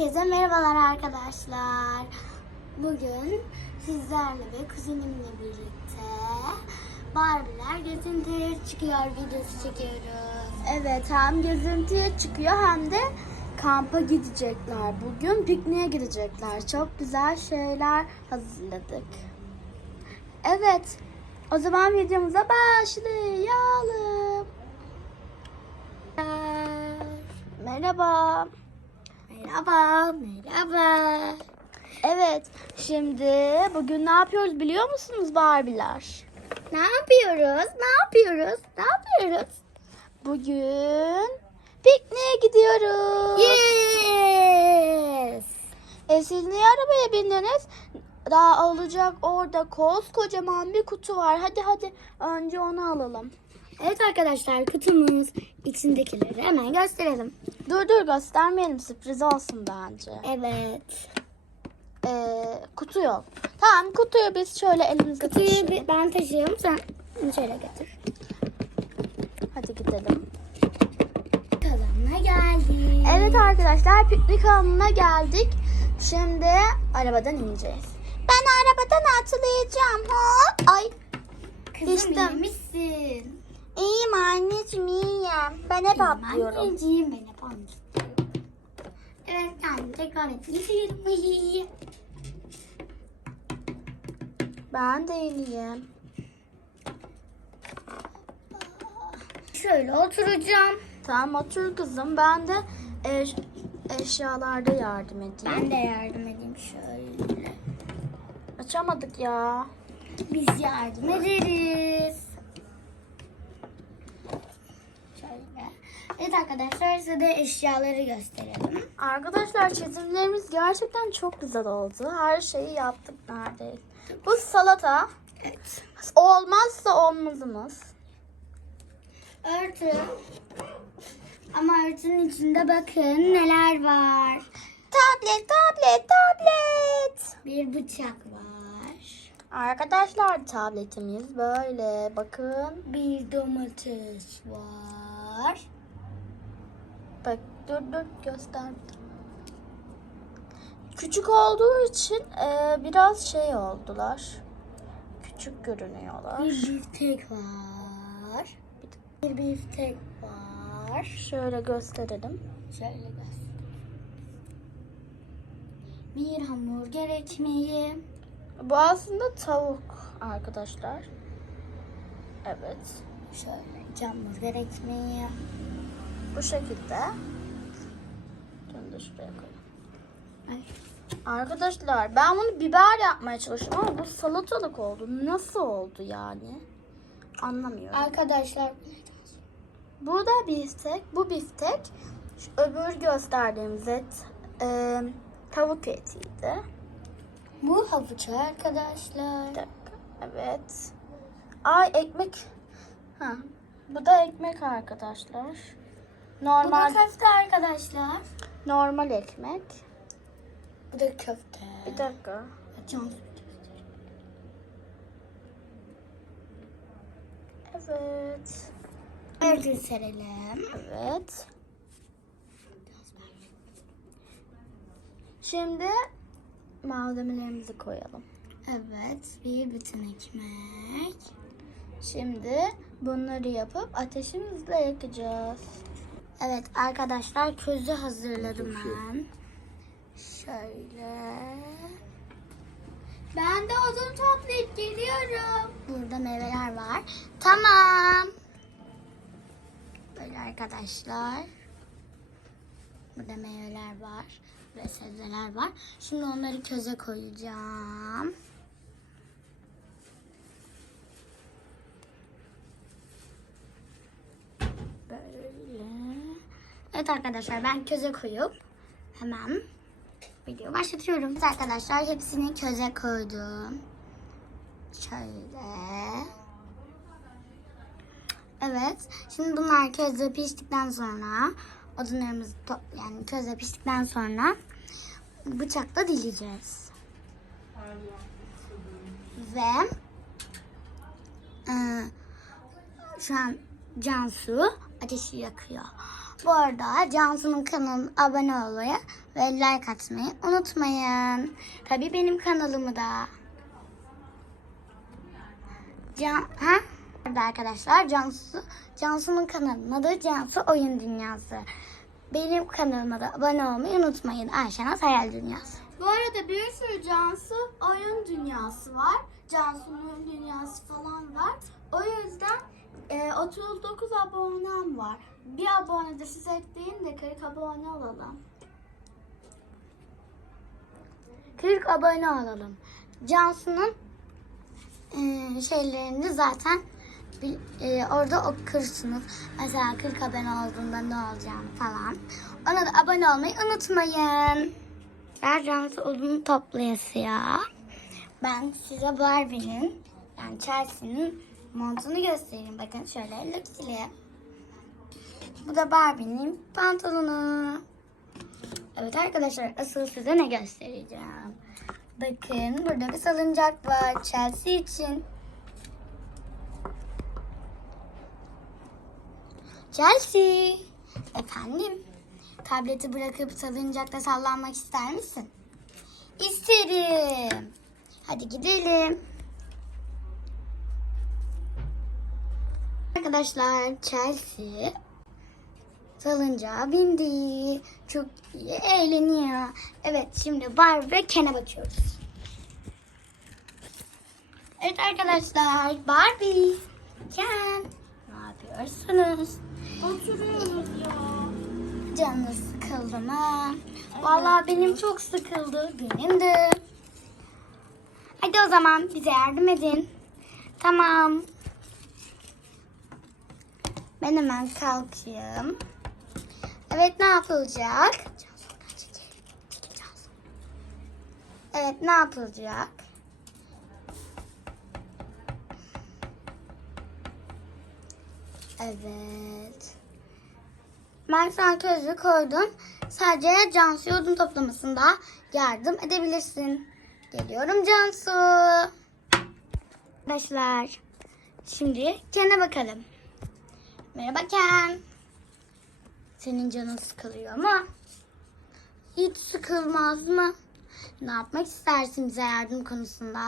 Herkese merhabalar arkadaşlar. Bugün sizlerle ve kuzenimle birlikte Barbie'ler gezintiye çıkıyor videosu çekiyoruz. Evet hem gezintiye çıkıyor hem de kampa gidecekler. Bugün pikniğe gidecekler. Çok güzel şeyler hazırladık. Evet o zaman videomuza başlayalım. Merhaba. Merhaba, merhaba. Evet şimdi bugün ne yapıyoruz biliyor musunuz Barbiler? Ne yapıyoruz? Ne yapıyoruz? Ne yapıyoruz? Bugün pikniğe gidiyoruz. Yes. E siz niye arabaya bindiniz? Daha alacak orada koskocaman bir kutu var. Hadi hadi önce onu alalım. Evet arkadaşlar kutumuz içindekileri hemen gösterelim. Dur dur göstermeyelim sürpriz olsun bence. Evet. E, kutu yok. Tamam kutuyu biz şöyle elimizde Kutuyu taşıyalım. ben taşıyorum sen şöyle getir. Hadi gidelim. Kalanına geldik. Evet arkadaşlar piknik alanına geldik. Şimdi arabadan ineceğiz. Ben arabadan atlayacağım. Hop. Ay Ben hep atlıyorum. Anneciğim ben hep. Evet yani tekrar etmişim. Ben de iyiyim. Şöyle oturacağım. Tamam otur kızım. Ben de eş, eşyalarda yardım edeyim. Ben de yardım edeyim şöyle. Açamadık ya. Biz yardım ederiz. Şöyle. Evet arkadaşlar size de eşyaları gösterelim. Arkadaşlar çizimlerimiz gerçekten çok güzel oldu. Her şeyi yaptık neredeyse. Bu salata. Evet. Olmazsa olmazımız. Örtü. Ama örtünün içinde bakın neler var. Tablet, tablet, tablet. Bir bıçak var. Arkadaşlar tabletimiz böyle. Bakın. Bir domates var. Bak dur dur göster. Küçük olduğu için e, biraz şey oldular. Küçük görünüyorlar. Bir biftek var. Bir biftek var. Şöyle gösterelim. Şöyle göster. Bir hamburger ekmeği. Bu aslında tavuk arkadaşlar. Evet. Şöyle hamburger ekmeği. Bu şekilde. Bunu da şuraya koyalım. Ay. Arkadaşlar ben bunu biber yapmaya çalıştım ama bu salatalık oldu. Nasıl oldu yani? Anlamıyorum. Arkadaşlar Bu da biftek. Bu biftek. Şu öbür gösterdiğimiz et e, tavuk etiydi. bu havuç arkadaşlar. Bir dakika. Evet. Ay ekmek. Ha. Bu da ekmek arkadaşlar. Bu Normal da köfte arkadaşlar. normal ekmek. Bu da köfte. Bir dakika. Açalım. Evet. Örtü serelim. Evet. Şimdi malzemelerimizi koyalım. Evet, bir bütün ekmek. Şimdi bunları yapıp ateşimizle yakacağız. Evet arkadaşlar közü hazırladım ben. Şöyle. Ben de odun toplayıp geliyorum. Burada meyveler var. Tamam. Böyle arkadaşlar. Burada meyveler var. Ve sebzeler var. Şimdi onları köze koyacağım. Böyle. Evet arkadaşlar ben köze koyup hemen video başlatıyorum. Evet arkadaşlar hepsini köze koydum. Şöyle. Evet. Şimdi bunlar közde piştikten sonra odunlarımızı top, yani közde piştikten sonra bıçakla dileyeceğiz. Ve e, şu an Cansu ateşi yakıyor. Bu arada Cansu'nun kanalına abone olmayı ve like atmayı unutmayın. Tabii benim kanalımı da. Can, ha? Burada arkadaşlar Cansu, Cansu'nun kanalının adı Cansu Oyun Dünyası. Benim kanalıma da abone olmayı unutmayın. Ayşenaz Hayal Dünyası. Bu arada bir sürü Cansu oyun dünyası var. Cansu'nun dünyası falan var. O yüzden e, 39 abonem var. Bir abone de siz ekleyin de 40 abone olalım. 40 abone olalım. Cansu'nun e, şeylerini zaten e, orada okursunuz. Mesela 40 abone olduğunda ne olacağını falan. Ona da abone olmayı unutmayın. Ben Cansu odunu toplayası ya. Ben size Barbie'nin yani Chelsea'nin montunu göstereyim. Bakın şöyle lüksili. Bu da Barbie'nin pantolonu. Evet arkadaşlar asıl size ne göstereceğim. Bakın burada bir salıncak var Chelsea için. Chelsea. Efendim. Tableti bırakıp salıncakta sallanmak ister misin? İsterim. Hadi gidelim. Arkadaşlar Chelsea salıncağa bindi. Çok iyi eğleniyor. Evet şimdi Barbie ve Ken'e bakıyoruz. Evet arkadaşlar Barbie, Ken ne yapıyorsunuz? Oturuyoruz ya. Canınız sıkıldı mı? Vallahi benim çok sıkıldı. Benim de. Hadi o zaman bize yardım edin. Tamam. Ben hemen kalkayım. Evet ne yapılacak? Cansu, Cansu. Evet ne yapılacak? Evet. Ben sana közü koydum. Sadece Cansu'ya odun toplamasında yardım edebilirsin. Geliyorum Cansu. Arkadaşlar. Şimdi Ken'e bakalım. Merhaba Ken. Senin canın sıkılıyor mu? Hiç sıkılmaz mı? Ne yapmak istersin bize yardım konusunda?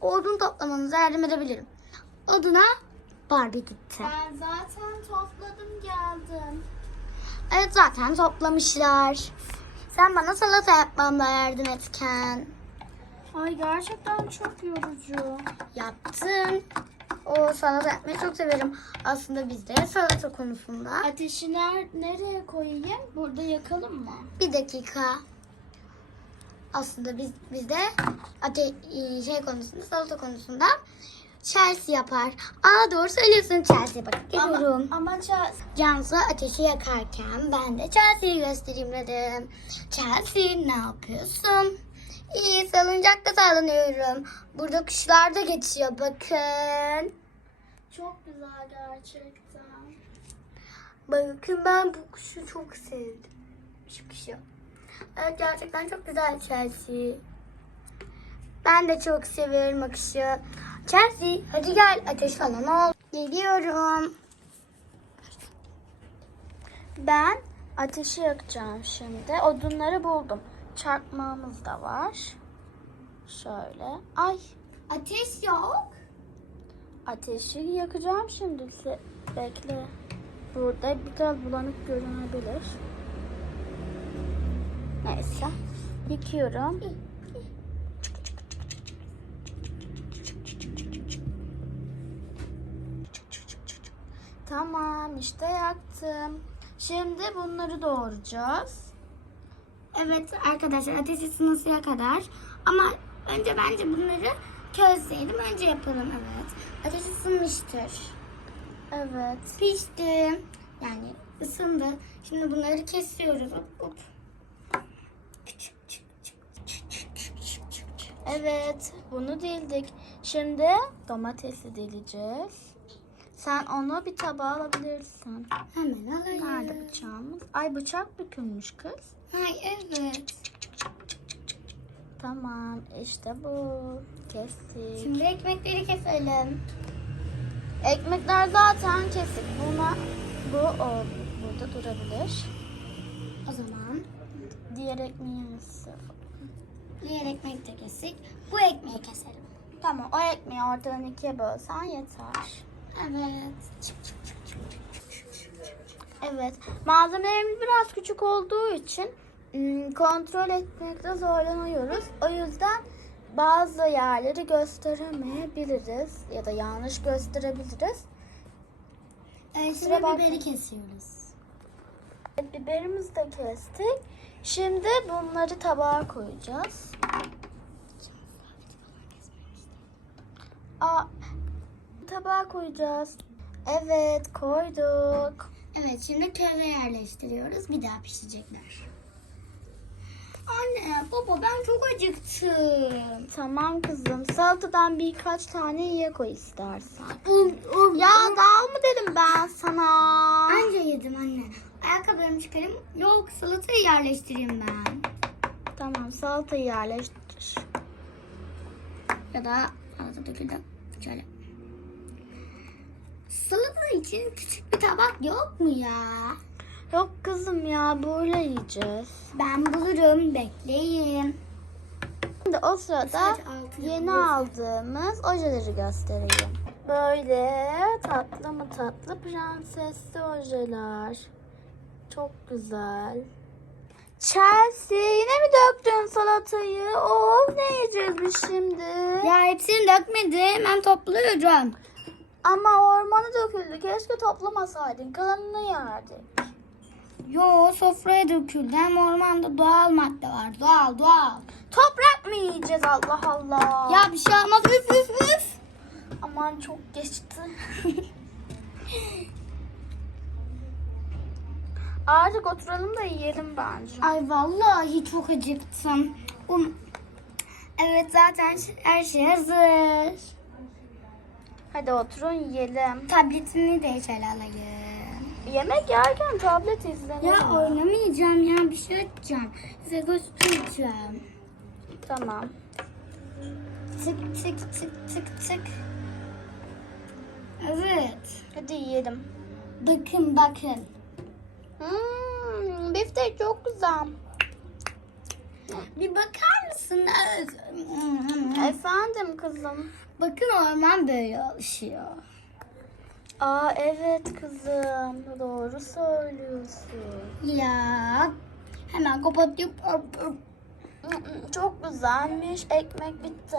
Odun toplamanıza yardım edebilirim. Oduna Barbie gitti. Ben zaten topladım geldim. Evet zaten toplamışlar. Sen bana salata yapmamda yardım et Ken. Ay gerçekten çok yorucu. Yaptın. O salata yapmayı çok severim. Aslında biz de salata konusunda. Ateşi ner- nereye koyayım? Burada yakalım mı? Bir dakika. Aslında biz biz de ate şey konusunda salata konusunda Chelsea yapar. Aa doğru söylüyorsun Chelsea bak geliyorum. Ama, ama ça- Cansu ateşi yakarken ben de Chelsea'yi göstereyim dedim. Chelsea ne yapıyorsun? İyi salıncakta sallanıyorum. Burada kuşlar da geçiyor bakın. çok güzel gerçekten. Bakın ben bu kuşu çok sevdim. Şu kuşu. Evet gerçekten çok güzel Chelsea. Ben de çok seviyorum o kuşu. Chelsea hadi gel ateş falan ol. Geliyorum. Ben ateşi yakacağım şimdi. Odunları buldum. Çakmağımız da var. Şöyle. Ay Ateş yok. ateşi yakacağım şimdi. Bekle. Burada biraz bulanık görünebilir. Neyse. Yıkıyorum. Tamam işte yaktım. Şimdi bunları doğrayacağız. Evet arkadaşlar ateş ısınasıya kadar. Ama önce bence bunları közleyelim. Önce yapalım evet. Ateş ısınmıştır. Evet. Pişti. Yani ısındı. Şimdi bunları kesiyoruz. Hop, hop. Evet, bunu dildik. Şimdi domatesi dileceğiz. Sen onu bir tabağa alabilirsin. Hemen alayım. Nerede bıçağımız? Ay bıçak bükülmüş kız. Ay evet. Tamam, işte bu. Kestik. Şimdi ekmekleri keselim. Ekmekler zaten kesik. Buna bu o burada durabilir. O zaman Diğer ekmeğimizi diğer ekmek de kesik. Bu ekmeği keselim. Tamam o ekmeği ortadan ikiye bölsen yeter. Evet. Evet. Malzemelerimiz biraz küçük olduğu için kontrol etmekte zorlanıyoruz. O yüzden bazı yerleri gösteremeyebiliriz ya da yanlış gösterebiliriz. Ee, şimdi biberi kesiyoruz. Biberimizi de kestik. Şimdi bunları tabağa koyacağız. Aa, tabağa koyacağız. Evet koyduk. Evet şimdi köre yerleştiriyoruz. Bir daha pişecekler. Anne baba ben çok acıktım. Tamam kızım. Salatadan birkaç tane ye koy istersen. Um, um, Ya dal mı dedim ben sana? Anca yedim anne. Ayakkabılarımı çıkarayım. Yok salatayı yerleştireyim ben. Tamam salatayı yerleştir. Ya da salata döküldü. Şöyle. Salata için küçük bir tabak yok mu ya? Yok kızım ya böyle yiyeceğiz. Ben bulurum. Bekleyin. Şimdi o sırada yeni aldığımız ojeleri göstereyim. Böyle tatlı mı tatlı prensesli ojeler. Çok güzel. Chelsea yine mi döktün salatayı? Of ne yiyeceğiz biz şimdi? Ya hepsini dökmedim. Ben topluyorum. Ama ormanı döküldü. Keşke toplamasaydın. Kalanını yerdik. Yo sofraya döküldü. Hem ormanda doğal madde var. Doğal doğal. Toprak mı yiyeceğiz Allah Allah? Ya bir şey olmaz. Üf üf üf. Aman çok geçti. Artık oturalım da yiyelim bence. Ay vallahi çok acıktım. Um, evet zaten her şey hazır. Hadi oturun yiyelim. Tabletini de içeri alayım. Yemek yerken tablet izlenir. Ya mi? oynamayacağım ya bir şey açacağım. Size göstereceğim. Tamam. Tık tık tık tık tık. Evet. Hadi yiyelim. Bakın bakın. Hmm, biftek çok güzel. Bir bakar mısınız? Efendim kızım. Bakın orman böyle oluşuyor. Aa evet kızım. Doğru söylüyorsun. Ya hemen kapatıp Çok güzelmiş. Ekmek bitti.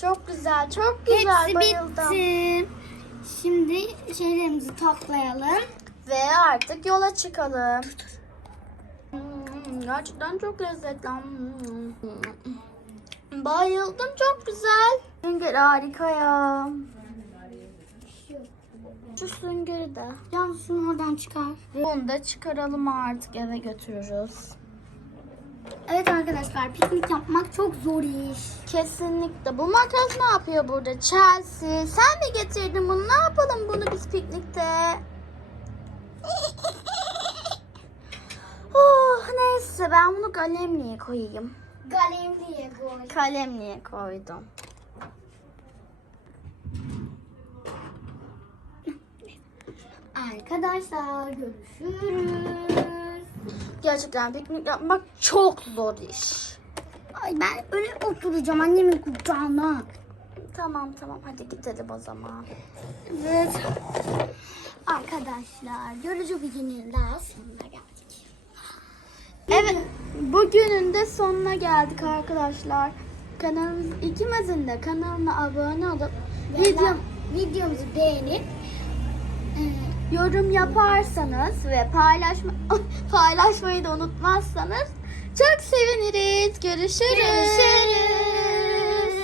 Çok güzel, çok güzel. Hepsi bayıldım. bitti. Şimdi şeylerimizi toplayalım. Ve artık yola çıkalım. Hmm, Gerçekten çok lezzetli. Hmm. Bayıldım, çok güzel. Sünger harika ya. Şu süngeri de. Cansu'nu oradan çıkar. Bunu da çıkaralım artık eve götürürüz. Evet arkadaşlar piknik yapmak çok zor iş. Kesinlikle. Bu makas ne yapıyor burada? Chelsea. Sen mi getirdin bunu? Ne yapalım bunu biz piknikte? Neyse ben bunu kalemliğe koyayım. Galemliye koy. Kalemliğe koydum. Arkadaşlar görüşürüz. Gerçekten piknik yapmak çok zor iş. Ay ben öyle oturacağım annemin kucağına. Tamam tamam hadi gidelim o zaman. Evet. Arkadaşlar görücü videonun daha sonuna geldik. Evet, bugünün de sonuna geldik arkadaşlar. Kanalımız ikimizin de kanalına abone olup video, videomuzu beğenip e, yorum yaparsanız ve paylaşma paylaşmayı da unutmazsanız çok seviniriz. Görüşürüz. Görüşürüz.